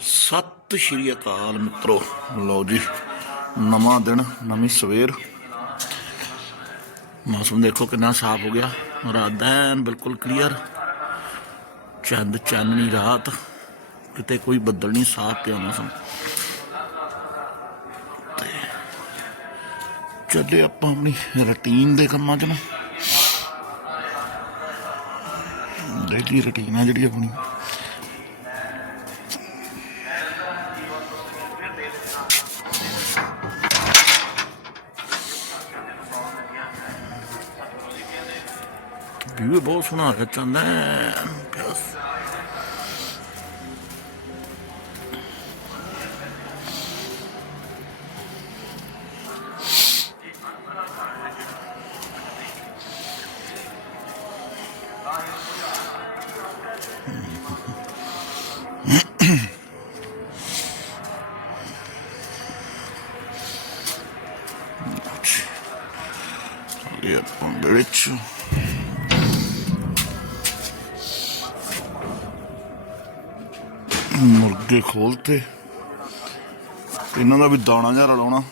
ਸਤਿ ਸ਼੍ਰੀ ਅਕਾਲ ਮਿੱਤਰੋ। ਲਓ ਜੀ, ਨਵਾਂ ਦਿਨ, ਨਵੀਂ ਸਵੇਰ। ਮੌਸਮ ਦੇਖੋ ਕਿੰਨਾ ਸਾਫ਼ ਹੋ ਗਿਆ। ਰਾਤ ਦਾ ਬਿਲਕੁਲ ਕਲੀਅਰ ਚੰਦ ਚਾਨਣੀ ਰਾਤ। ਕਿਤੇ ਕੋਈ ਬੱਦਲ ਨਹੀਂ, ਸਾਫ਼ ਪਿਆ ਮੌਸਮ। ਤੇ ਚੱਲੇ ਆਪਾਂ ਆਪਣੀ ਰੁਟੀਨ ਦੇ ਕੰਮਾਂ 'ਚ ਨਾ। ਡੇਲੀ ਰੁਟੀਨ ਆ ਜਿਹੜੀ ਆਪਣੀ। ਵਿਊ ਬਹੁਤ ਸੋਹਣਾ ਆ ਚੰਦਾ ਪਿਆਸ ਇਹ ਆਪਾਂ ਵਿਹੜੇ 'ਚ ਮੁਰਗੇ ਖੋਲਤੇ। ਇਹਨਾਂ ਦਾ ਵੀ ਦਾਣਾ ਜਿਹਾ ਰਲਾਉਣਾ।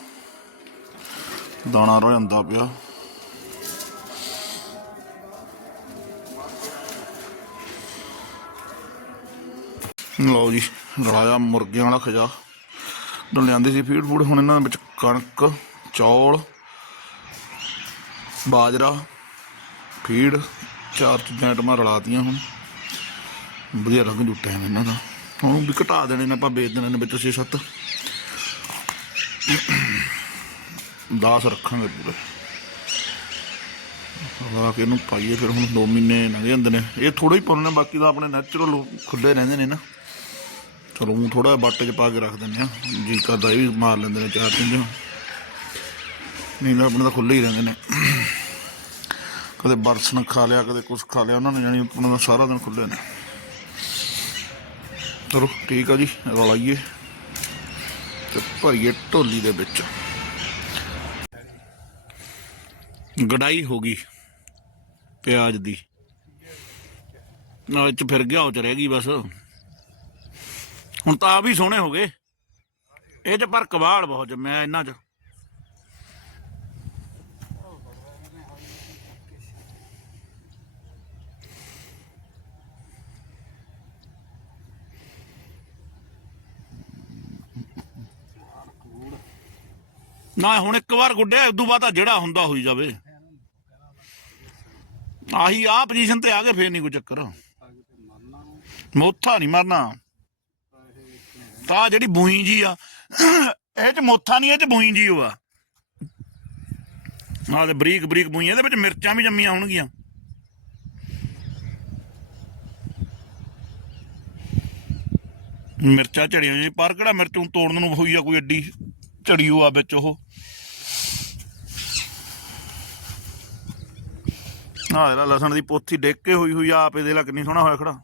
ਦਾਣਾ ਰੋਂਦਾ ਪਿਆ। ਲਓ ਜੀ, ਰਲਾਇਆ ਮੁਰਗਿਆਂ ਵਾਲਾ ਖਜਾ। ਨੂੰ ਲਿਆਂਦੀ ਸੀ ਫੀਡ ਫੂਡ, ਹੁਣ ਇਹਨਾਂ ਵਿੱਚ ਕਣਕ, ਚੌਲ, ਬਾਜਰਾ, ਫੀਡ, ਚਾਰ ਚੀਜ਼ਾਂ, ਆਈਟਮਾਂ ਰਲਾਤੀਆਂ ਹੁਣ। ਵਧੀਆ ਰੰਗ ਜੁੱਟਿਆ ਇਹਨਾਂ ਦਾ। ਹੁਣ ਵੀ ਘਟਾ ਦੇਣੇ ਨੇ ਆਪਾਂ, ਵੇਚ ਦੇਣੇ ਨੇ ਵਿੱਚ 6-7 10 ਰੱਖਾਂਗੇ ਪੂਰੇ। ਲਾ ਕੇ ਇਹਨੂੰ ਪਾਈਏ, ਫਿਰ ਹੁਣ 2 ਮਹੀਨੇ ਲੰਘ ਜਾਂਦੇ ਨੇ। ਇਹ ਥੋੜਾ ਹੀ ਪਾਉਣੇ ਬਾਕੀ ਤਾਂ ਆਪਣੇ ਨੈਚੁਰਲ ਖੁੱਲੇ ਰਹਿੰਦੇ ਨੇ ਨਾ। ਚਲੋ ਉਹ ਥੋੜਾ ਬਾਟੇ 'ਚ ਪਾ ਕੇ ਰੱਖ ਦਿੰਦੇ ਆ ਜੀ ਕਰਦਾ ਇਹ ਵੀ ਮਾਰ ਲੈਂਦੇ ਨੇ ਚਾਰ ਪੰਜ। ਨਹੀਂ ਤਾਂ ਆਪਣੇ ਤਾਂ ਖੁੱਲੇ ਹੀ ਰਹਿੰਦੇ ਨੇ। ਕਦੇ ਬਰਸਨ ਖਾ ਲਿਆ, ਕਦੇ ਕੁਛ ਖਾ ਲਿਆ। ਉਹਨਾਂ ਨੇ ਜਾਨੀ ਆਪਣਾ ਸਾਰਾ ਦਿਨ ਖੁੱਲੇ ਨੇ। ਚਲੋ, ਠੀਕ ਆ ਜੀ ਰਲਾਈਏ ਤੇ ਭਰੀਏ ਢੋਲੀ ਦੇ ਵਿੱਚ। ਗੜਾਈ ਹੋ ਗਈ ਪਿਆਜ਼ ਦੀ। ਨਾਲ ਚ ਫਿਰ ਗਿਆ ਉਹ ਚ ਰਹਿ ਗਈ ਬਸ। ਹੁਣ ਤਾਂ ਆ ਵੀ ਸੋਹਣੇ ਹੋ ਗਏ। ਇਹ ਚ ਪਰ ਕਬਾੜ ਬਹੁਤ ਮੈਂ ਇਹਨਾਂ ਚ ਨਾ ਹੁਣ ਇੱਕ ਵਾਰ ਗੁੱਡਿਆ ਉਦੋਂ ਬਾਅਦ ਤਾਂ ਜਿਹੜਾ ਹੁੰਦਾ ਹੋਈ ਜਾਵੇ। ਆਹੀ ਆ ਪੋਜੀਸ਼ਨ ਤੇ ਆ ਗਏ ਫੇਰ ਨਹੀਂ ਕੋਈ ਚੱਕਰ। ਮੋਥਾ ਨਹੀਂ ਮਰਨਾ। ਤਾਂ ਜਿਹੜੀ ਬੂਈ ਜੀ ਆ, ਇਹ ਚ ਮੋਥਾ ਨਹੀਂ ਇਹ ਚ ਬੂਈ ਜੀ ਓ ਆ। ਤੇ ਬਰੀਕ ਬਰੀਕ ਬੂਈ ਇਹਦੇ ਵਿੱਚ ਮਿਰਚਾਂ ਵੀ ਜੰਮੀਆਂ ਹੋਣਗੀਆਂ। ਮਿਰਚਾਂ ਝੜੀਆਂ ਜੀ, ਪਰ ਕਿਹੜਾ ਮਿਰਚ ਨੂੰ ਤੋੜਨ ਨੂੰ ਹੋਈ ਆ ਕੋਈ ਐਡੀ? ਝੜੀ ਆ ਵਿੱਚ ਉਹ। ਆਹ ਇਹਦਾ ਲਸਣ ਦੀ ਪੋਥੀ ਡੇਕ ਕੇ ਹੋਈ ਹੋਈ ਆਪ ਇਹਦੇ ਦੇ ਲਾ ਕਿੰਨੀ ਸੋਹਣਾ ਹੋਇਆ ਖੜਾ।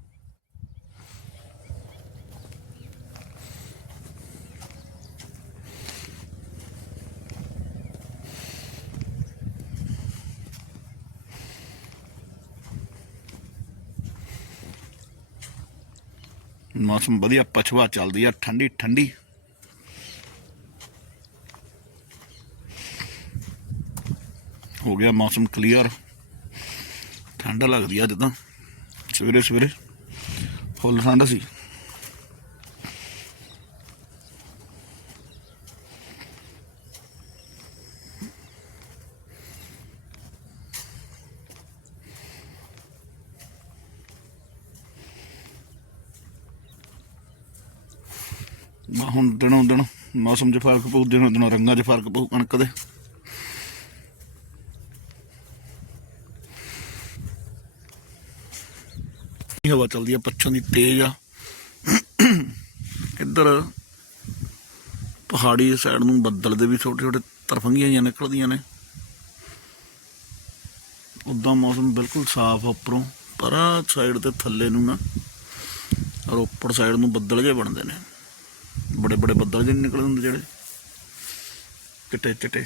ਮੌਸਮ ਵਧੀਆ ਪਛਵਾ ਚੱਲਦੀ ਆ, ਠੰਡੀ ਠੰਡੀ। ਹੋ ਗਿਆ, ਮੌਸਮ ਕਲੀਅਰ ਠੰਡ ਲੱਗਦੀ ਆ ਅੱਜ ਤਾਂ। ਸਵੇਰੇ ਸਵੇਰੇ ਫੁੱਲ ਠੰਡ ਸੀ। ਹੁਣ ਦਿਨੋਂ ਦਿਨ ਮੌਸਮ 'ਚ ਫ਼ਰਕ ਪਊ, ਦਿਨੋਂ ਦਿਨ ਰੰਗਾਂ 'ਚ ਫ਼ਰਕ ਪਊ ਕਣਕ ਦੇ। ਹਵਾ ਚੱਲਦੀ ਆ ਪੱਛੋਂ ਦੀ ਤੇਜ਼ ਆ। ਇੱਧਰ ਪਹਾੜੀ ਸਾਈਡ ਨੂੰ ਬੱਦਲ ਦੇ ਵੀ ਛੋਟੇ ਛੋਟੇ ਤਰਫੰਗੀਆਂ ਜਿਹੀਆਂ ਨਿਕਲਦੀਆਂ ਨੇ। ਉਦਾਂ ਮੌਸਮ ਬਿਲਕੁਲ ਸਾਫ਼ ਆ ਉੱਪਰੋਂ, ਪਰ ਸਾਈਡ ਤੇ ਥੱਲੇ ਨੂੰ ਨਾ ਰੋਪੜ ਸਾਈਡ ਨੂੰ ਬੱਦਲ ਜਿਹੇ ਬਣਦੇ ਨੇ। ਬੜੇ ਬੜੇ ਬੱਦਲ ਜਿਹੇ ਨਿਕਲਦੇ ਹੁੰਦੇ ਜਿਹੜੇ। ਚਿੱਟੇ ਚਿੱਟੇ।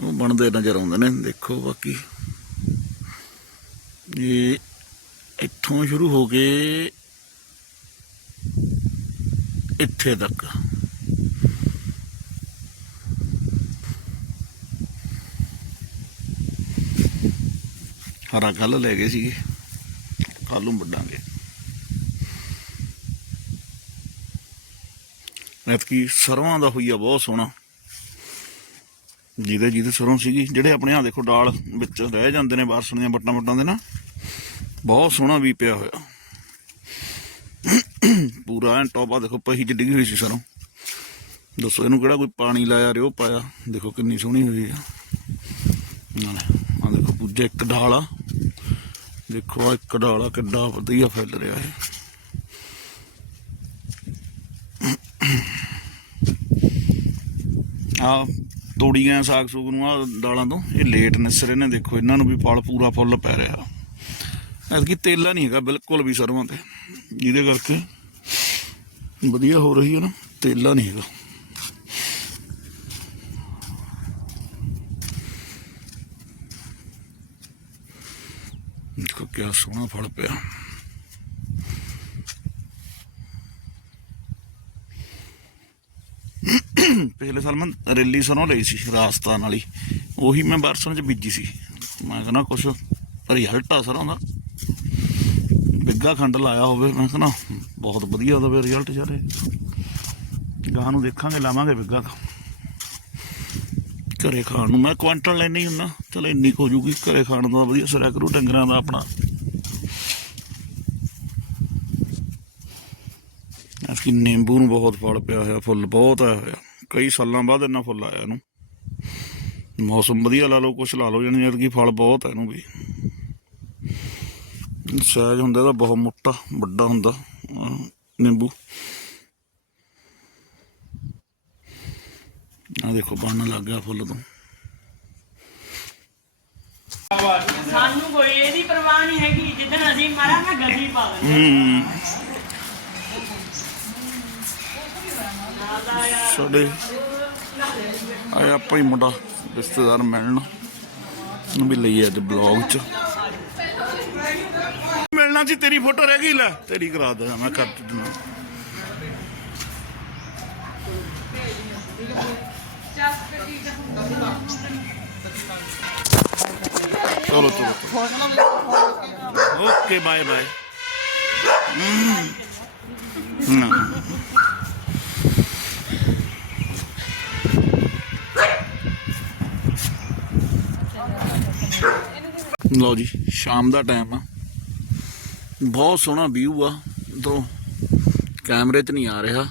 ਉਹ ਬਣਦੇ ਨਜ਼ਰ ਆਉਂਦੇ ਨੇ, ਦੇਖੋ ਬਾਕੀ। ਇਹ ਇੱਥੋਂ ਸ਼ੁਰੂ ਹੋ ਕੇ ਇੱਥੇ ਤੱਕ। ਹਰਾ ਕੱਲ ਲੈ ਗਏ ਸੀਗੇ। ਕੱਲ ਨੂੰ ਵੱਡਾਂਗੇ ਐਤਕੀ ਸਰਵਾਂ ਦਾ ਹੋਈ ਆ ਬਹੁਤ ਸੋਹਣਾ। ਜਿਹਦੇ ਜਿਹਦੇ ਸਰੋਂ ਸੀਗੀ। ਜਿਹੜੇ ਆਪਣੇ ਆ ਦੇਖੋ ਡਾਲ ਵਿੱਚ ਰਹਿ ਜਾਂਦੇ ਨੇ ਬਾਰਸਣ ਦੀਆਂ ਵੱਟਾਂ ਵੱਟਾਂ ਦੇ ਨਾ। ਬਹੁਤ ਸੋਹਣਾ ਵੀ ਪਿਆ ਹੋਇਆ। ਪੂਰਾ ਐਂ ਟੋਪਾ ਦੇਖੋ, ਪਹੀ ਚ ਡਿੱਗੀ ਹੋਈ ਸੀ ਸਰੋਂ। ਦੱਸੋ, ਇਹਨੂੰ ਕਿਹੜਾ ਕੋਈ ਪਾਣੀ ਲਾਇਆ, ਰਿਓ ਪਾਇਆ? ਦੇਖੋ ਕਿੰਨੀ ਸੋਹਣੀ ਹੋਈ ਆ। ਆ ਦੇਖੋ, ਪੂਜਾ ਇੱਕ ਢਾਲ ਆ ਦੇਖੋ ਆ ਇੱਕ ਢਾਲ ਆ ਕਿੱਡਾ ਵਧੀਆ ਫੈਲ ਰਿਹਾ ਹੈ ਆ ਤੋੜੀ ਗਏ ਸਾਗ ਸੂਗ ਨੂੰ ਆ ਦਾਲਾਂ ਤੋਂ। ਇਹ ਲੇਟ ਨਿਸਰੇ ਨੇ, ਦੇਖੋ, ਇਹਨਾਂ ਨੂੰ ਵੀ ਫਲ ਪੂਰਾ ਫੁੱਲ ਪੈ ਰਿਹਾ। ਐਤਕੀ ਤੇਲਾ ਨਹੀਂ ਹੈਗਾ, ਬਿਲਕੁਲ ਵੀ ਸਰੋਂ ਤੇ। ਜਿਹਦੇ ਕਰਕੇ ਵਧੀਆ ਹੋ ਰਹੀ ਹੈ ਨਾ, ਤੇਲਾ ਨਹੀਂ ਹੈਗਾ। ਦੇਖੋ ਕਿਆ ਸੋਹਣਾ ਫਲ ਪਿਆ। ਪਿਛਲੇ ਸਾਲ ਮੈਂ ਰੈਲੀ ਸਰੋਂ ਲਈ ਸੀ, ਰਾਜਸਥਾਨ ਵਾਲੀ। ਉਹੀ ਮੈਂ ਬਰਸਨ ਚ ਬੀਜੀ ਸੀ। ਮੈਂ ਕਹਿੰਦਾ ਕੁਛ ਰਿਜ਼ਲਟ ਆ ਸਰੋਂ ਦਾ। ਬਿੱਗਾ ਖੰਡ ਲਾਇਆ ਹੋਵੇ, ਮੈਂ ਕਹਿੰਦਾ ਬਹੁਤ ਵਧੀਆ ਉਹਦਾ ਰਿਜ਼ਲਟ ਯਾਰ ਗਾਂ ਨੂੰ ਦੇਖਾਂਗੇ, ਲਾਵਾਂਗੇ ਬਿੱਗਾ ਘਰੇ ਖਾਣ ਨੂੰ, ਮੈਂ ਕੁਆਂਟਲ ਲੈਣੀ ਹੁੰਦਾ। ਚਲ ਇੰਨੀ ਕੁ ਹੋ ਜੂਗੀ, ਘਰੇ ਖਾਣ ਦਾ ਵਧੀਆ ਸਿਰਾ ਕਰੂ, ਡੰਗਰਾਂ ਦਾ ਆਪਣਾ। ਅਸੀਂ ਨਿੰਬੂ ਨੂੰ ਬਹੁਤ ਫਲ ਪਿਆ ਹੋਇਆ, ਫੁੱਲ ਬਹੁਤ ਆਇਆ ਹੋਇਆ। ਕਈ ਸਾਲਾਂ ਬਾਅਦ ਇੰਨਾ ਫੁੱਲ ਆਇਆ ਇਹਨੂੰ। ਮੌਸਮ ਵਧੀਆ ਲਾ ਲਓ, ਕੁਛ ਲਾ ਲਓ ਜਾਨੀ ਜਦ ਕੀ ਫਲ ਬਹੁਤ ਹੈ ਇਹਨੂੰ ਵੀ। ਸਾਈਜ਼ ਹੁੰਦਾ ਇਹਦਾ ਬਹੁਤ ਮੋਟਾ ਵੱਡਾ ਹੁੰਦਾ ਨਿੰਬੂ। ਆ ਦੇਖੋ ਬਣਨ ਲੱਗ ਗਿਆ ਫੁੱਲ ਤੋਂ। ਸਾਨੂੰ ਕੋਈ ਇਹਦੀ ਪਰਵਾਹ ਨਹੀਂ ਹੈਗੀ ਜਿੱਦਣ ਅਸੀਂ ਮਾਰਾਂਗੇ ਗਦੀ ਪਾ ਹੂੰ। ਸਾਡੇ ਆਇਆ ਆਪਾਂ ਹੀ ਮੁੰਡਾ ਰਿਸ਼ਤੇਦਾਰ ਮਿਲਣ ਨੂੰ ਵੀ ਲਈ ਅੱਜ ਬਲੌਗ ਚ। ਮਿਲਣਾ ਸੀ ਤੇਰੀ ਫੋਟੋ ਰਹਿ ਗਈ, ਲੈ। ਤੇਰੀ ਕਰਾ ਦੇ, ਮੈਂ ਕਰ ਦਿੰਦਾ। ਚਲੋ ਚਲੋ। Okay, bye bye. ਨਾ। ਲਓ ਜੀ, ਸ਼ਾਮ ਦਾ ਟਾਈਮ ਆ। ਬਹੁਤ ਸੋਹਣਾ ਵਿਊ ਆ। ਤੋਂ ਕੈਮਰੇ 'ਚ ਨਹੀਂ ਆ ਰਿਹਾ।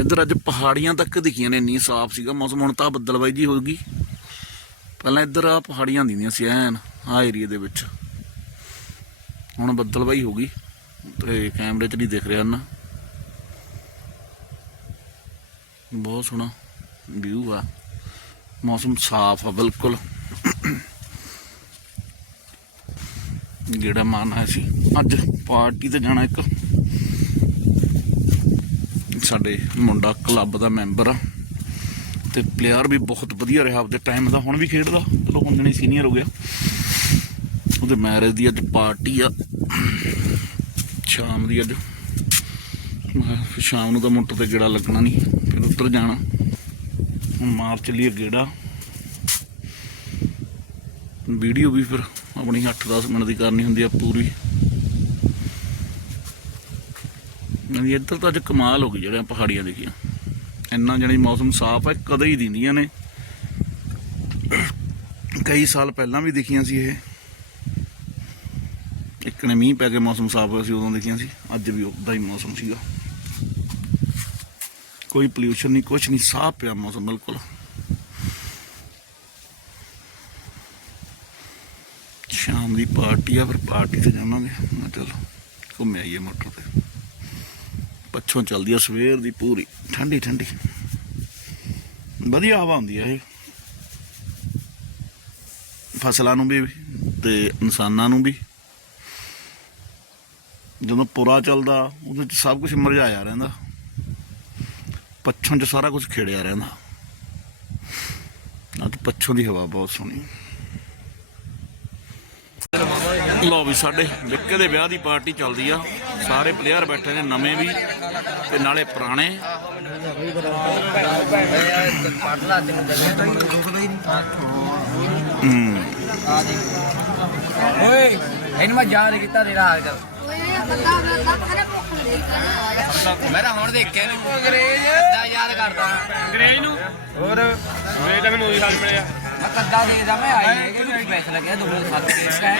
ਇੱਧਰ ਅੱਜ ਪਹਾੜੀਆਂ ਤੱਕ ਦਿਖੀਆਂ ਨੇ, ਇੰਨੀ ਸਾਫ਼ ਸੀਗਾ। ਮੌਸਮ ਹੁਣ ਤਾਂ ਬੱਦਲਬਾਈ ਜੀ ਹੋ ਗਈ ਪਹਿਲਾਂ ਇੱਧਰ ਆ, ਪਹਾੜੀਆਂ ਦਿੰਦੀਆਂ ਸੀ ਐਨ, ਆ ਏਰੀਆ ਦੇ ਵਿੱਚ। ਹੁਣ ਬੱਦਲਬਾਈ ਹੋ ਗਈ ਤੇ ਕੈਮਰੇ 'ਚ ਨਹੀਂ ਦਿਖ ਰਿਹਾ ਨਾ ਬਹੁਤ ਸੋਹਣਾ ਵਿਊ ਆ। ਮੌਸਮ ਸਾਫ਼ ਆ, ਬਿਲਕੁਲ। ਜਿਹੜਾ ਮਨ ਹੈ ਸੀ। ਅੱਜ ਪਾਰਟੀ ਤੇ ਜਾਣਾ ਇੱਕ। ਸਾਡੇ ਮੁੰਡਾ ਕਲੱਬ ਦਾ ਮੈਂਬਰ ਆ। ਤੇ ਪਲੇਅਰ ਵੀ ਬਹੁਤ ਵਧੀਆ ਰਿਹਾ ਆਪਦੇ ਟਾਈਮ ਦਾ। ਹੁਣ ਵੀ ਖੇਡਦਾ। ਚਲੋ ਹੁਣ ਜਣੀ ਸੀਨੀਅਰ ਹੋ ਗਿਆ। ਉਹਦੇ ਮੈਰਿਜ ਦੀ ਅੱਜ ਪਾਰਟੀ ਆ। ਸ਼ਾਮ ਦੀ ਅੱਜ। ਸ਼ਾਮ ਨੂੰ ਤਾਂ ਮੋਟਰ ਤੇ ਗੇੜਾ ਲੱਗਣਾ ਨਹੀਂ। ਫਿਰ ਉੱਤਰ ਜਾਣਾ। ਹੁਣ ਮਾਰ ਚੱਲੀਏ ਗੇੜਾ ਵੀਡੀਓ ਵੀ ਫਿਰ ਆਪਣੀ 8-10 ਮਿੰਟ ਦੀ ਕਰਨੀ ਹੁੰਦੀ ਆ ਪੂਰੀ। ਨਹੀਂ ਇੱਧਰ ਤਾਂ ਅੱਜ ਕਮਾਲ ਹੋ ਗਈ ਜਿਹੜੀਆਂ ਪਹਾੜੀਆਂ ਦੇਖੀਆਂ। ਇੰਨਾ ਜਣੀ ਮੌਸਮ ਸਾਫ਼ ਹੈ ਕਦੇ ਹੀ ਦਿੰਦੀਆਂ ਨੇ ਕਈ ਸਾਲ ਪਹਿਲਾਂ ਵੀ ਦਿਖੀਆਂ ਸੀ ਇਹ। ਇੱਕ ਨੇ ਮੀਂਹ ਪੈ ਕੇ ਮੌਸਮ ਸਾਫ਼ ਹੋਇਆ ਸੀ, ਉਦੋਂ ਦਿਖੀਆਂ ਸੀ। ਅੱਜ ਵੀ ਉਦਾਂ ਹੀ ਮੌਸਮ ਸੀਗਾ। ਕੋਈ ਪੋਲਿਊਸ਼ਨ ਨਹੀਂ, ਕੁਛ ਨਹੀਂ, ਸਾਫ਼ ਪਿਆ ਮੌਸਮ ਬਿਲਕੁਲ। ਸ਼ਾਮ ਦੀ ਪਾਰਟੀ ਆ, ਫਿਰ ਪਾਰਟੀ ਤੇ ਜਾਵਾਂਗੇ ਮੈਂ ਚਲੋ, ਘੁੰਮ ਆਈਏ ਮੋਟਰ ਤੇ। ਪੱਛੋਂ ਚੱਲਦੀ ਆ ਸਵੇਰ ਦੀ ਪੂਰੀ, ਠੰਡੀ ਠੰਡੀ। ਵਧੀਆ ਹਵਾ ਹੁੰਦੀ ਆ ਇਹ। ਫਸਲਾਂ ਨੂੰ ਵੀ, ਤੇ ਇਨਸਾਨਾਂ ਨੂੰ ਵੀ। ਜਦੋਂ ਪੁਰਾ ਚੱਲਦਾ, ਉਹਦੇ ਚ ਸਭ ਕੁਝ ਮਰਝਾਇਆ ਰਹਿੰਦਾ। ਪੱਛੋਂ ਚ ਸਾਰਾ ਕੁਝ ਖੇੜਿਆ ਰਹਿੰਦਾ। ਅੱਜ ਪੱਛੋਂ ਦੀ ਹਵਾ ਬਹੁਤ ਸੋਹਣੀ। ਲੋ ਵੀ ਸਾਡੇ ਵਿੱਕੇ ਦੇ ਵਿਆਹ ਦੀ ਪਾਰਟੀ ਚੱਲਦੀ ਆ। ਸਾਰੇ ਪਲੇਅਰ ਬੈਠੇ ਨੇ ਨਵੇਂ ਵੀ ਤੇ ਨਾਲੇ ਪੁਰਾਣੇ। ਹੂੰ। ਓਏ ਇਹਨੂੰ ਮੈਂ ਯਾਦ ਕੀਤਾ ਤੇਰਾ ਹਾਲ ਕਰ ਮੈਂ ਤਾਂ ਹੁਣ ਦੇਖਿਆ ਨੂੰ ਅੰਗਰੇਜ਼ ਕੱਦਾ ਯਾਦ ਕਰਦਾ। ਅੰਗਰੇਜ਼ ਨੂੰ। ਹੋਰ। ਵੇ ਤਾਂ ਮੈਨੂੰ ਉਹੀ ਹਾਲ ਮਿਲਿਆ। ਮੈਂ ਕੱਦਾ ਦੇਖਦਾ ਮੈਂ ਆਈ ਹੈ ਕਿ ਮੈਨੂੰ ਪੈਸੇ ਲੱਗਿਆ ਦੋ ਮਿੰਟ ਸੱਤ ਕੇ ਕਹਿ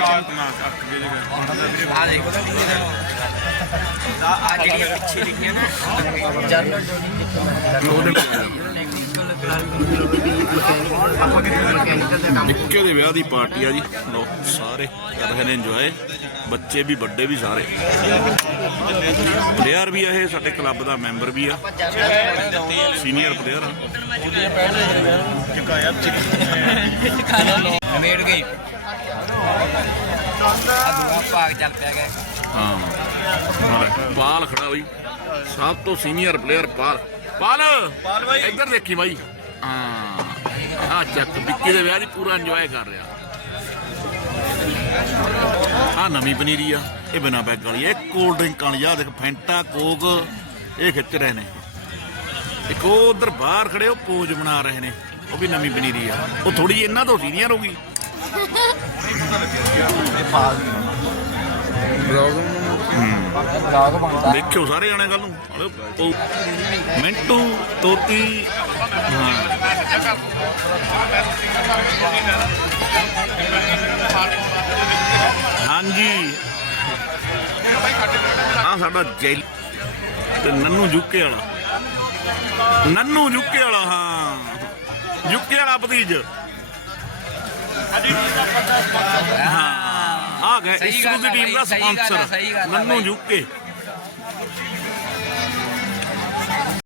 ਆ ਦੇਖ ਆ ਜਿਹੜੀਆਂ ਪਿੱਛੇ ਲਿਖੀਆਂ ਨਾ ਜਰਨਲ ਉਹਦੇ ਨਿੱਕੇ ਦੇ ਵਿਆਹ ਦੀ ਪਾਰਟੀ ਆ ਜੀ। ਲੋ ਸਾਰੇ ਕਰ ਰਹੇ ਨੇ ਇੰਜੋਏ ਬੱਚੇ ਵੀ ਵੱਡੇ ਵੀ ਸਾਰੇ। ਪਲੇਅਰ ਵੀ ਆ ਇਹ ਸਾਡੇ ਕਲੱਬ ਦਾ ਮੈਂਬਰ ਵੀ ਆ। ਸੀਨੀਅਰ ਪਲੇਅਰ ਆ। ਨਵੇੜ ਗਈ। ਆ ਪਾਕ ਚੱਲ ਪਿਆ ਗਿਆ। ਹਾਂ। ਪਾਲ ਖੜਾ ਬਈ। ਸਭ ਤੋਂ ਸੀਨੀਅਰ ਪਲੇਅਰ ਪਾਲ ਪਾਲ ਪਾਲ ਬਾਈ। ਇੱਧਰ ਦੇਖੀ ਬਾਈ। ਹਾਂ। ਆ ਚੱਕ ਵਿੱਕੀ ਦੇ ਵਿਆਹ ਦੀ ਪੂਰਾ ਇੰਜੋਏ ਕਰ ਰਿਹਾ। ਆ ਨਵੀਂ ਪਨੀਰੀ ਆ ਇਹ ਬਿਨਾ ਬੈਗ ਵਾਲੀ ਆ, ਇਹ ਕੋਲਡ ਡਰਿੰਕ ਵਾਲੀ ਆ ਦੇਖ ਫੈਂਟਾ ਕੋਕ ਇਹ ਖਿੱਚ ਰਹੇ ਨੇ। ਇੱਕ ਉਹ ਉਧਰ ਬਾਹਰ ਖੜੇ ਉਹ ਪੋਜ ਬਣਾ ਰਹੇ ਨੇ ਉਹ ਵੀ ਨਵੀਂ ਪਨੀਰੀ ਆ। ਉਹ ਥੋੜੀ ਇਹਨਾਂ ਤੋਂ ਸੀਨੀਅਰ ਹੋ। ਦੇਖਿਓ ਸਾਰੇ ਜਾਣੇ ਕੱਲ ਨੂੰ। ਹਲੋ, ਉਹ ਮਿੰਟੂ ਤੋਤੀ ਹਾਂ ਹਾਂਜੀ ਆ ਸਾਡਾ ਜੈਲ ਤੇ ਨੰਨੂ ਜੁੱਕੇ ਵਾਲਾ। ਨੰਨੂ ਜੁੱਕੇ ਵਾਲਾ ਹਾਂ। ਜੁੱਕੇ ਵਾਲਾ ਭਤੀਜ। ਹਾਂ। ਆ ਗਏ ਇਸ ਦੀ ਟੀਮ ਦਾ ਸਪਾਂਸਰ ਨੰਨੂ। ਜੁੱਕੇ